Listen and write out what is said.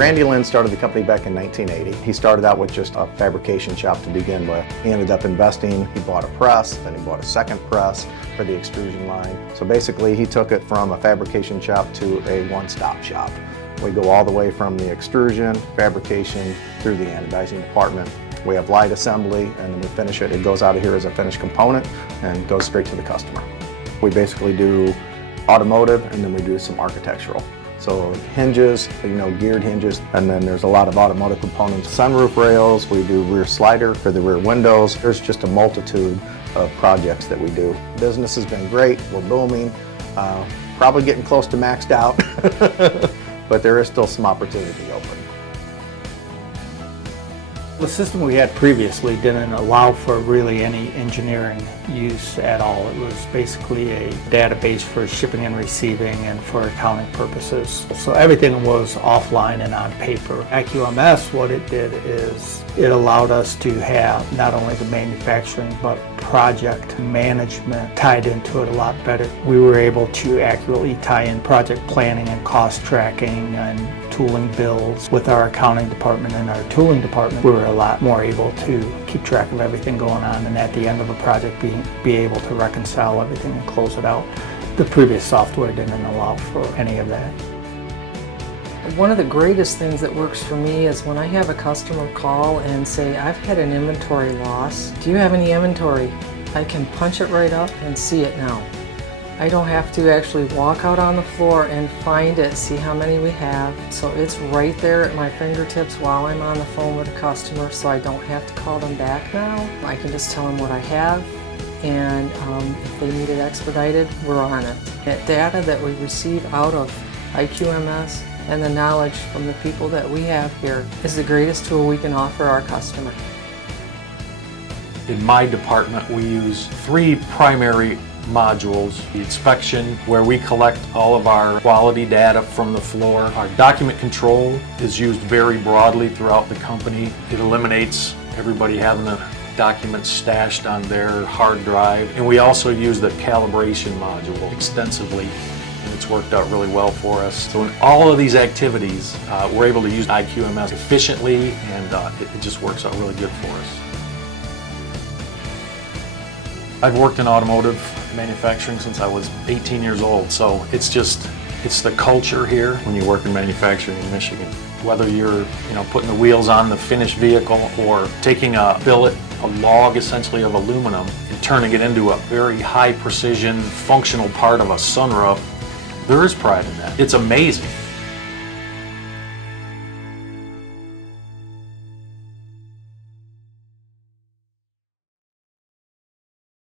Randy Linn started the company back in 1980. He started out with just a fabrication shop to begin with. He ended up investing. He bought a press, then he bought a second press for the extrusion line. So basically he took it from a fabrication shop to a one-stop shop. We go all the way from the extrusion, fabrication, through the anodizing department. We have light assembly, and then we finish it. It goes out of here as a finished component and goes straight to the customer. We basically do automotive, and then we do some architectural. So hinges, geared hinges, and then there's a lot of automotive components. Sunroof rails, we do rear slider for the rear windows. There's just a multitude of projects that we do. Business has been great, we're booming, probably getting close to maxed out, but there is still some opportunity open. The system we had previously didn't allow for really any engineering use at all. It was basically a database for shipping and receiving and for accounting purposes. So everything was offline and on paper. IQMS, what it did is it allowed us to have not only the manufacturing but project management tied into it a lot better. We were able to accurately tie in project planning and cost tracking and tooling bills. With our accounting department and our tooling department, we were a lot more able to keep track of everything going on, and at the end of a project be able to reconcile everything and close it out. The previous software didn't allow for any of that. One of the greatest things that works for me is when I have a customer call and say, I've had an inventory loss. Do you have any inventory? I can punch it right up and see it now. I don't have to actually walk out on the floor and find it, see how many we have. So it's right there at my fingertips while I'm on the phone with a customer, so I don't have to call them back now. I can just tell them what I have, and if they need it expedited, we're on it. The data that we receive out of IQMS and the knowledge from the people that we have here is the greatest tool we can offer our customer. In my department, we use 3 primary modules. The inspection, where we collect all of our quality data from the floor. Our document control is used very broadly throughout the company. It eliminates everybody having the documents stashed on their hard drive. And we also use the calibration module extensively, and it's worked out really well for us. So in all of these activities, we're able to use IQMS efficiently, and it just works out really good for us. I've worked in automotive manufacturing since I was 18 years old, so it's the culture here when you work in manufacturing in Michigan. Whether you're putting the wheels on the finished vehicle or taking a billet, a log essentially of aluminum, and turning it into a very high precision functional part of a sunroof, there is pride in that. It's amazing.